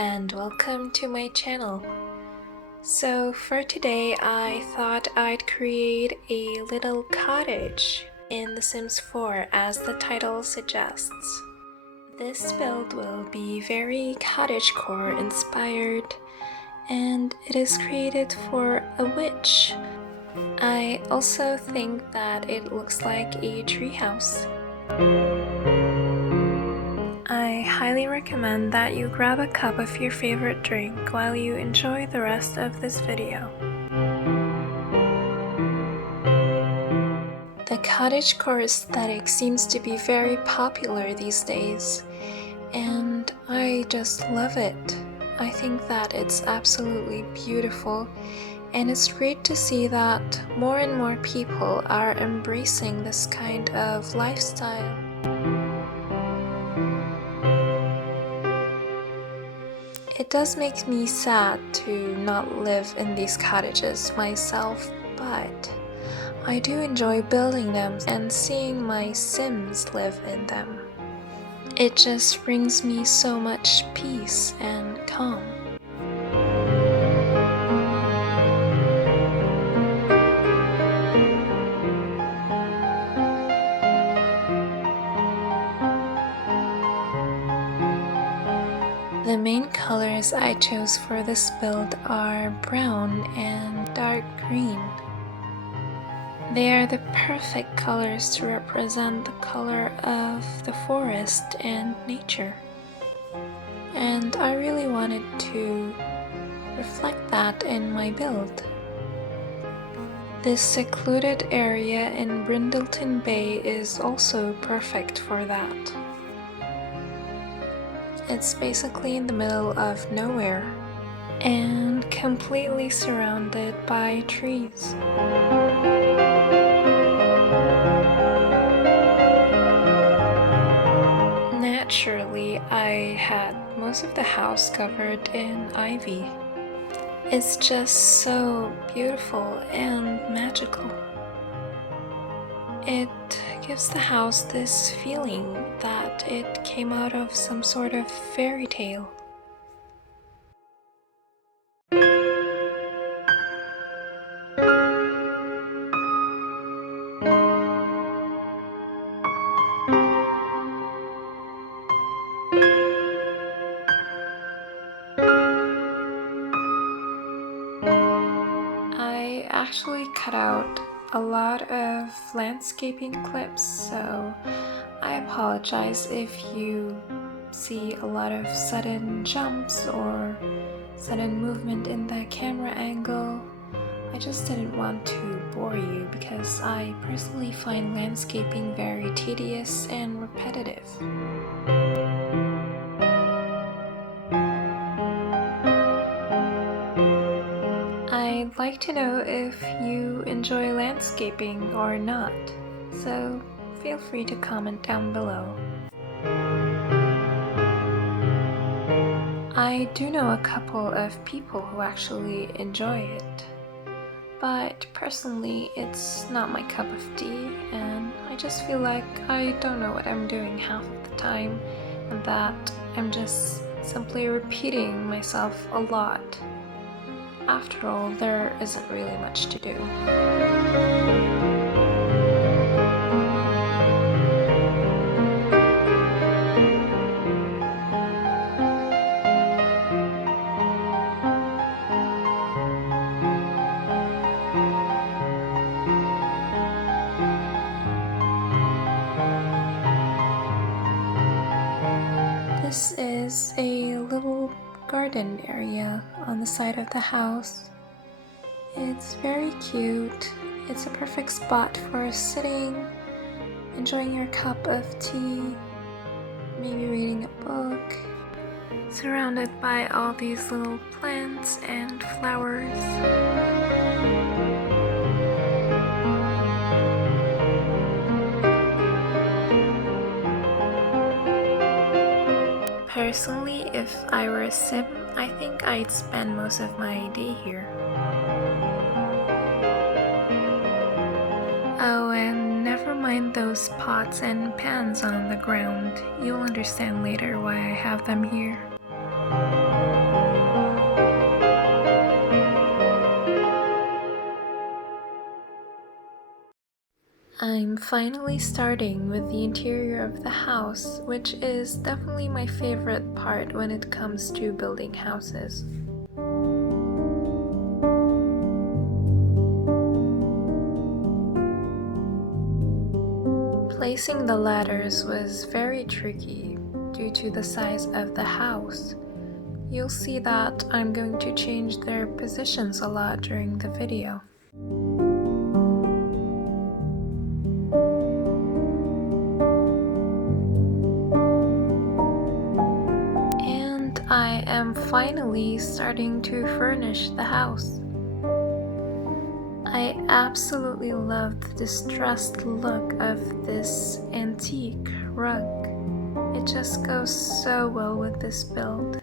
and welcome to my channel. So for today I thought I'd create a little cottage in The Sims 4 as the title suggests. This build will be very cottagecore inspired and it is created for a witch. I also think that it looks like a treehouse. I highly recommend that you grab a cup of your favorite drink while you enjoy the rest of this video. The cottagecore aesthetic seems to be very popular these days, and I just love it. I think that it's absolutely beautiful, and it's great to see that more and more people are embracing this kind of lifestyle. It does make me sad to not live in these cottages myself, but I do enjoy building them and seeing my Sims live in them. It just brings me so much peace and calm. The main colors I chose for this build are brown and dark green. They are the perfect colors to represent the color of the forest and nature. And I really wanted to reflect that in my build. This secluded area in Brindleton Bay is also perfect for that. It's basically in the middle of nowhere and completely surrounded by trees. Naturally, I had most of the house covered in ivy. It's just so beautiful and magical. It gives the house this feeling that it came out of some sort of fairy tale. I actually cut out a lot of landscaping clips, so I apologize if you see a lot of sudden jumps or sudden movement in the camera angle. I just didn't want to bore you because I personally find landscaping very tedious and repetitive. I'd like to know if you enjoy landscaping or not, so feel free to comment down below. I do know a couple of people who actually enjoy it, but personally it's not my cup of tea, and I just feel like I don't know what I'm doing half of the time, and that I'm just simply repeating myself a lot. After all, there isn't really much to do. This is a little garden area on the side of the house. It's very cute. It's a perfect spot for sitting, enjoying your cup of tea, maybe reading a book, surrounded by all these little plants and flowers. Personally, if I were a Sim, I think I'd spend most of my day here. Oh, and never mind those pots and pans on the ground. You'll understand later why I have them here. I'm finally starting with the interior of the house, which is definitely my favorite part when it comes to building houses. Placing the ladders was very tricky due to the size of the house. You'll see that I'm going to change their positions a lot during the video. And I am finally starting to furnish the house. I absolutely love the distressed look of this antique rug. It just goes so well with this build.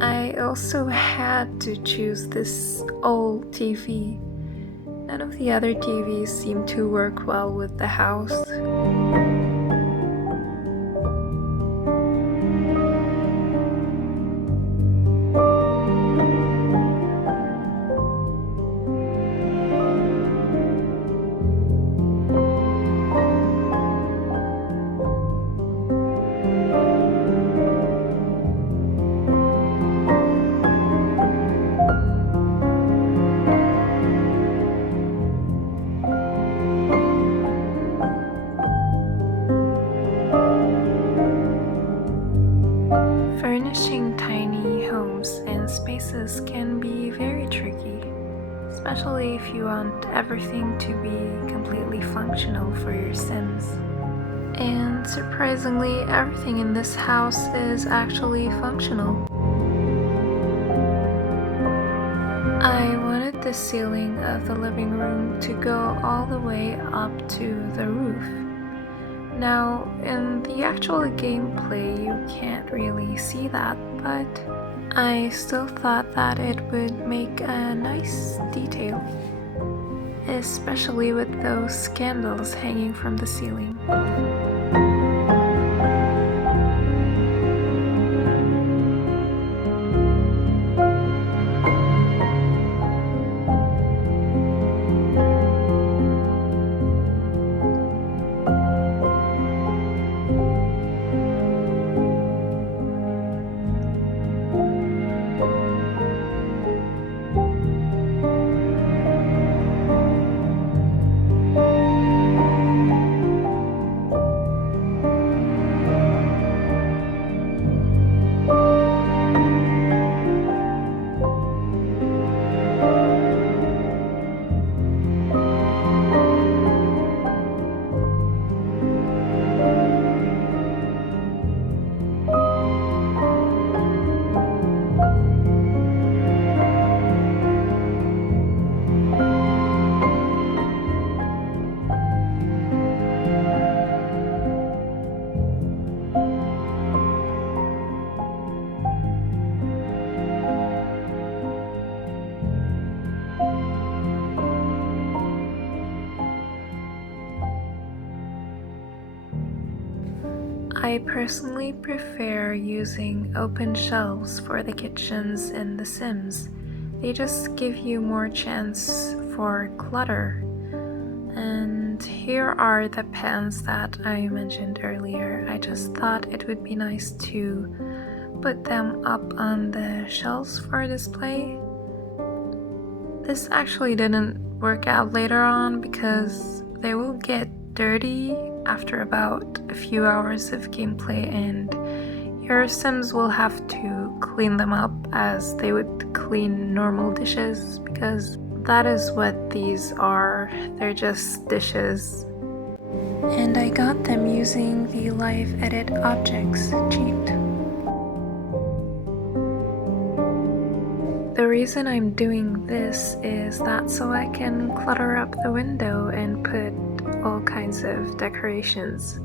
I also had to choose this old TV. None of the other TVs seem to work well with the house. Furnishing tiny homes and spaces can be very tricky, especially if you want everything to be completely functional for your Sims. And surprisingly, everything in this house is actually functional. I wanted the ceiling of the living room to go all the way up to the roof. Now, in the actual gameplay, you can't really see that, but I still thought that it would make a nice detail, especially with those candles hanging from the ceiling. I personally prefer using open shelves for the kitchens in The Sims. They just give you more chance for clutter. And here are the pans that I mentioned earlier. I just thought it would be nice to put them up on the shelves for display. This actually didn't work out later on because they will get dirty after about a few hours of gameplay, and your Sims will have to clean them up as they would clean normal dishes, because that is what these are. They're just dishes. And I got them using the Live Edit Objects cheat. The reason I'm doing this is that so I can clutter up the window and put all kinds of decorations.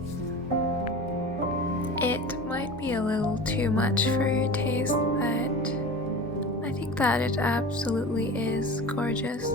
It might be a little too much for your taste, but I think that it absolutely is gorgeous.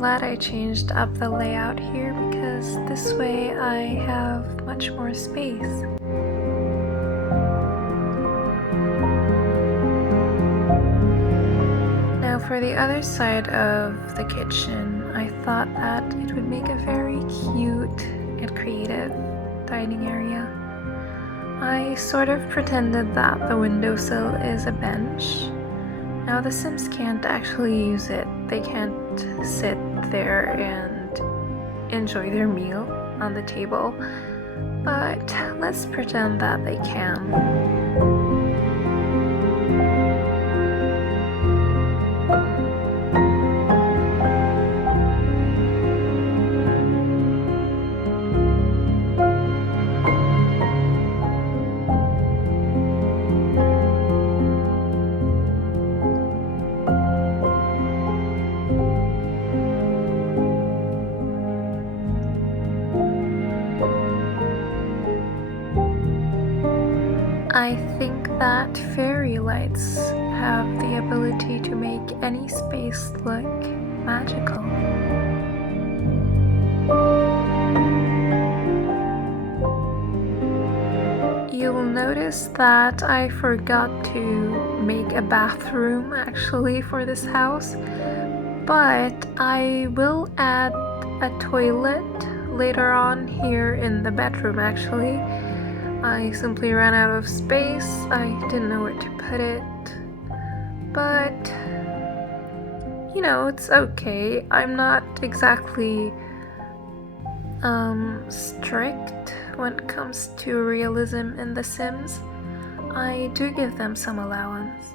glad I changed up the layout here because this way I have much more space. Now for the other side of the kitchen, I thought that it would make a very cute and creative dining area. I sort of pretended that the windowsill is a bench. Now the Sims can't actually use it. They can't sit there and enjoy their meal on the table, but let's pretend that they can. I think that fairy lights have the ability to make any space look magical. You'll notice that I forgot to make a bathroom actually for this house, but I will add a toilet later on here in the bedroom actually. I simply ran out of space. I didn't know where to put it. But, you know, it's okay. I'm not exactly strict when it comes to realism in The Sims. I do give them some allowance.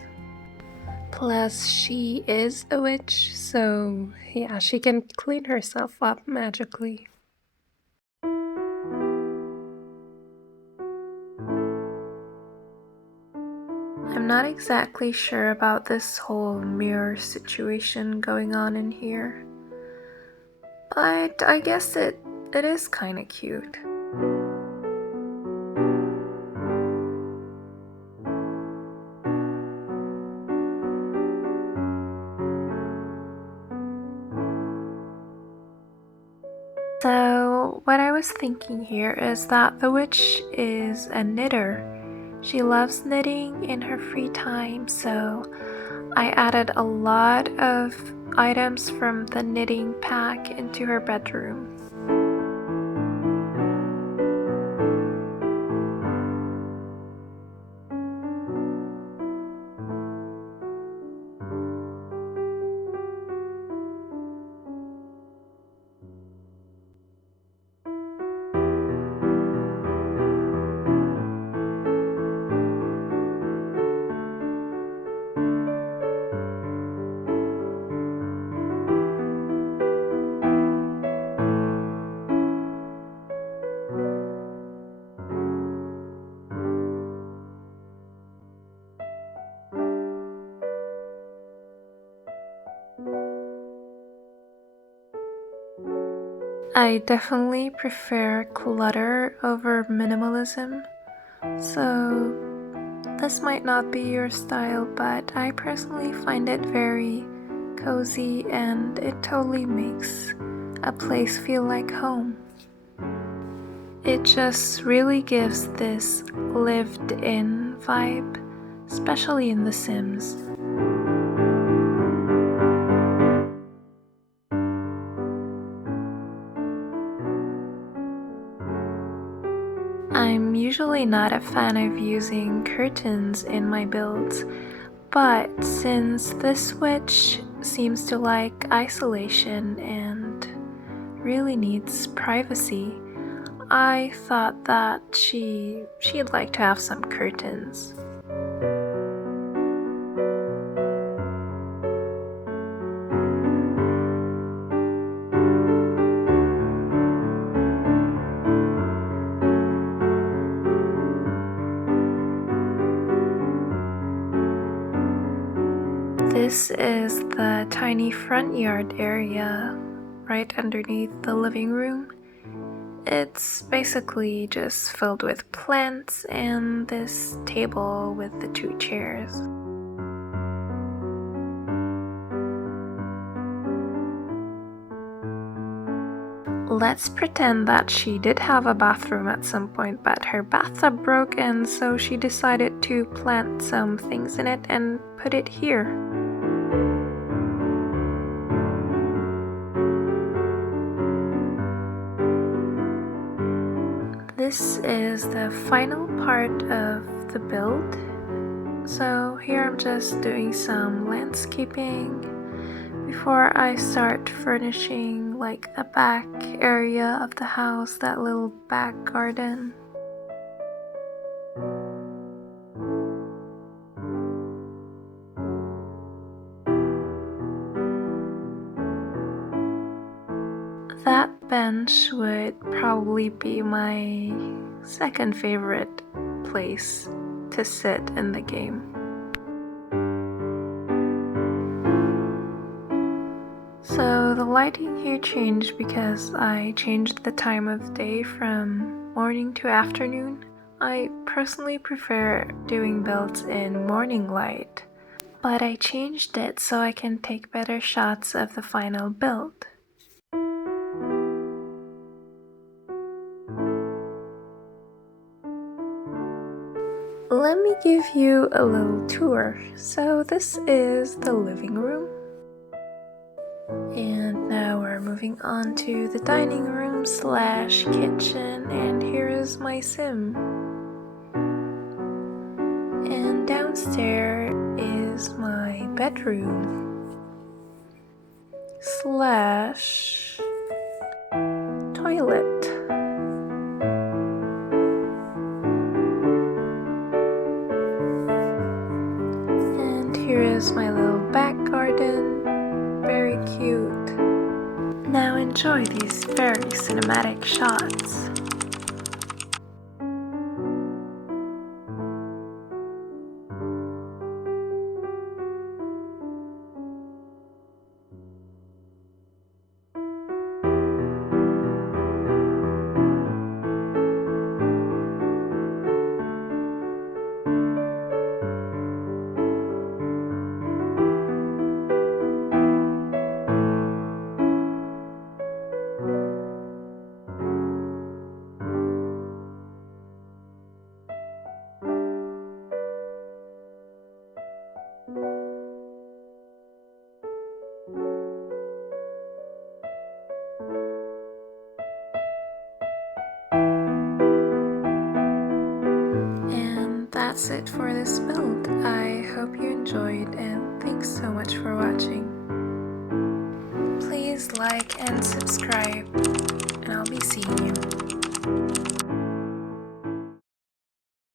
Plus, she is a witch, so yeah, she can clean herself up magically. I'm not exactly sure about this whole mirror situation going on in here, but I guess it is kind of cute. So what I was thinking here is that the witch is a knitter. She loves knitting in her free time, so I added a lot of items from the knitting pack into her bedroom. I definitely prefer clutter over minimalism, so this might not be your style, but I personally find it very cozy and it totally makes a place feel like home. It just really gives this lived-in vibe, especially in The Sims. I'm usually not a fan of using curtains in my builds, but since this witch seems to like isolation and really needs privacy, I thought that she'd like to have some curtains. This is the tiny front yard area right underneath the living room. It's basically just filled with plants and this table with the 2 chairs. Let's pretend that she did have a bathroom at some point, but her bathtub broke, and so she decided to plant some things in it and put it here. This is the final part of the build. So here I'm just doing some landscaping before I start furnishing like the back area of the house, that little back garden. That bench would probably be my second favorite place to sit in the game. So the lighting here changed because I changed the time of day from morning to afternoon. I personally prefer doing builds in morning light, but I changed it so I can take better shots of the final build. Let me give you a little tour. So this is the living room. And now we're moving on to the dining room slash kitchen, and here is my sim. And downstairs is my bedroom slash toilet. And here is my little back garden. Very cute. Now enjoy these very cinematic shots. That's it for this build. I hope you enjoyed, and thanks so much for watching. Please like and subscribe, and I'll be seeing you.